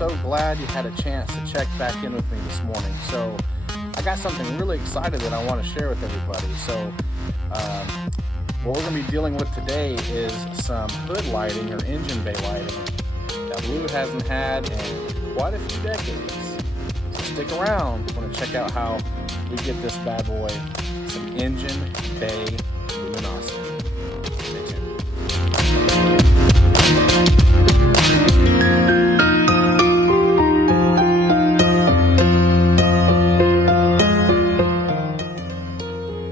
so glad you had a chance to check back in with me this morning. So I got something really excited that I want to share with everybody. So what we're going to be dealing with today is some hood lighting or engine bay lighting that Blue hasn't had in quite a few decades. So stick around. We're going to check out how we get this bad boy some engine bay luminosity. Stay tuned.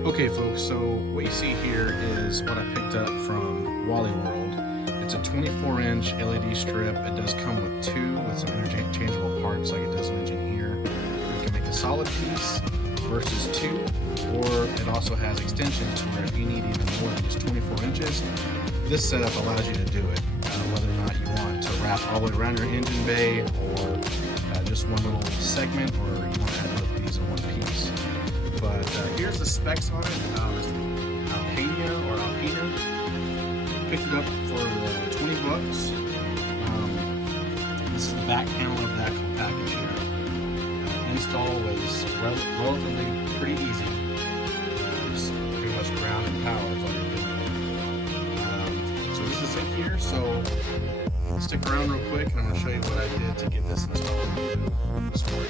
Okay folks, so what you see here is what I picked up from Wally World. It's a 24-inch LED strip. It does come with two with some interchangeable parts like it does mention here. You can make a solid piece versus two, or it also has extensions to where if you need even more than just 24 inches, this setup allows you to do it, whether or not you want to wrap all the way around your engine bay or just one little segment, or you want to have both of these in one piece. But here's the specs on it. It's Alpina. Picked it up for 20 bucks. This is the back panel of the actual package here. Install was relatively pretty easy. Just pretty much ground and power is all you're doing. So this is it here. So stick around real quick and I'm going to show you what I did to get this installed this morning.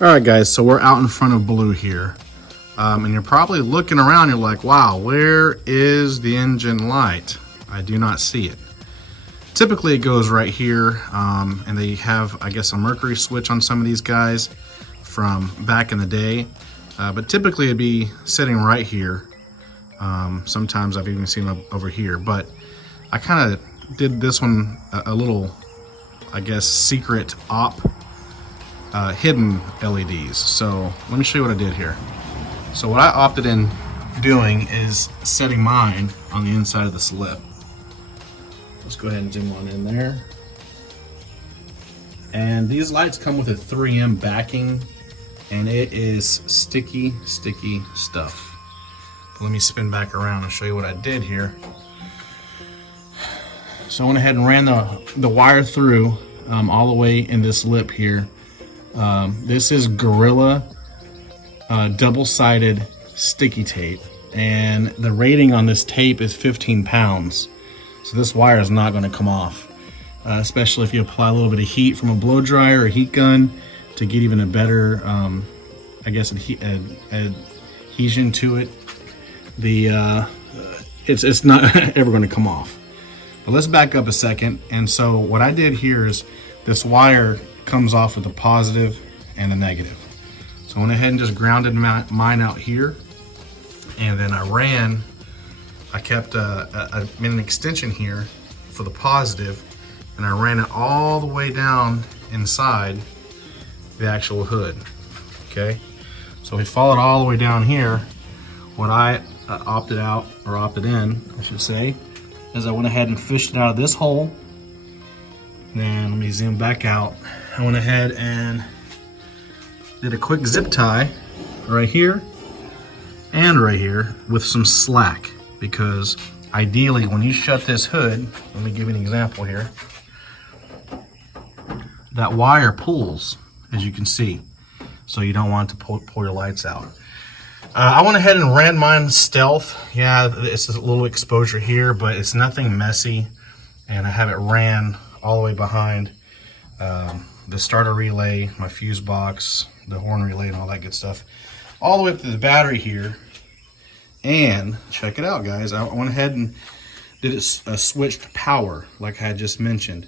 Alright guys, so we're out in front of Blue here, and you're probably looking around, you're like, wow, where is the engine light? I do not see it. Typically it goes right here, and they have, I guess, a mercury switch on some of these guys from back in the day, but typically it'd be sitting right here. Sometimes I've even seen them over here, but I kind of did this one a little, I guess, secret op. Hidden LEDs. So let me show you what I did here. So what I opted in doing is setting mine on the inside of the slip. Let's go ahead and zoom on in there. And these lights come with a 3M backing, and it is sticky stuff. But let me spin back around and show you what I did here. So I went ahead and ran the wire through all the way in this lip here. This is Gorilla double-sided sticky tape, and the rating on this tape is 15 pounds. So this wire is not going to come off, especially if you apply a little bit of heat from a blow dryer or heat gun to get even a better, I guess, adhesion to it. It's not ever going to come off. But let's back up a second. And so what I did here is this wire comes off with a positive and a negative. So I went ahead and just grounded mine out here, and then I kept made an extension here for the positive, and I ran it all the way down inside the actual hood. Okay, so we followed all the way down here. What I opted in, I should say, is I went ahead and fished it out of this hole. Then let me zoom back out. I went ahead and did a quick zip tie right here and right here with some slack, because ideally when you shut this hood, let me give you an example here, that wire pulls, as you can see, so you don't want to pull your lights out. I went ahead and ran mine stealth. Yeah, it's a little exposure here, but it's nothing messy, and I have it ran all the way behind the starter relay, my fuse box, the horn relay, and all that good stuff, all the way up to the battery here. And check it out, guys. I went ahead and did a switched power, like I had just mentioned.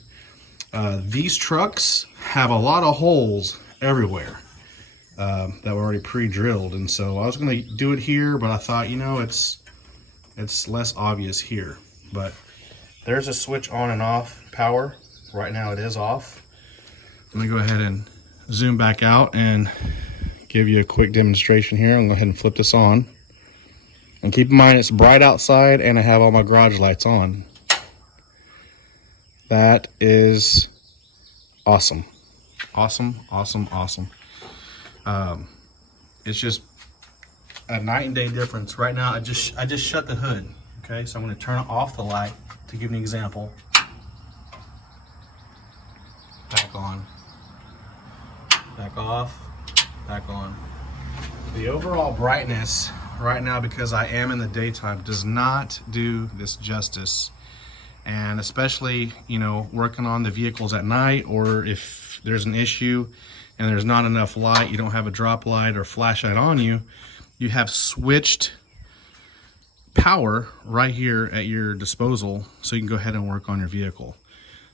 These trucks have a lot of holes everywhere that were already pre-drilled, and so I was going to do it here, but I thought, you know, it's less obvious here. But there's a switch on and off power. Right now it is off. Let me go ahead and zoom back out and give you a quick demonstration here. I'll go ahead and flip this on. And keep in mind it's bright outside and I have all my garage lights on. That is awesome. Awesome, awesome, awesome. It's just a night and day difference. Right now I just shut the hood. Okay, so I'm going to turn off the light to give you an example. Back on. Back off. Back on. The overall brightness right now, because I am in the daytime, does not do this justice. And especially, you know, working on the vehicles at night, or if there's an issue and there's not enough light, you don't have a drop light or flashlight on you, you have switched power right here at your disposal, so you can go ahead and work on your vehicle.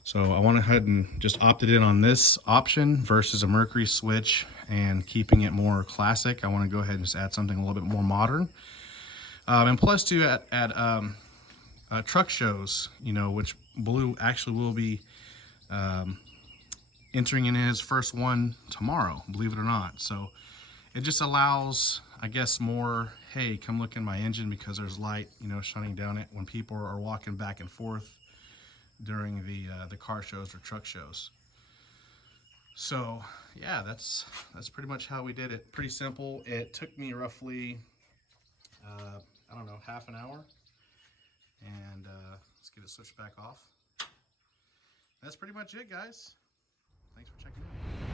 So I went ahead and just opted in on this option versus a mercury switch and keeping it more classic. I want to go ahead and just add something a little bit more modern. And plus too, at truck shows, you know, which Blue actually will be entering in his first one tomorrow, believe it or not. So it just allows, I guess, more, hey, come look in my engine, because there's light, you know, shining down it when people are walking back and forth during the car shows or truck shows. So yeah, that's pretty much how we did it. Pretty simple. It took me roughly I don't know, half an hour. And let's get it switched back off. That's pretty much it, guys. Thanks for checking in.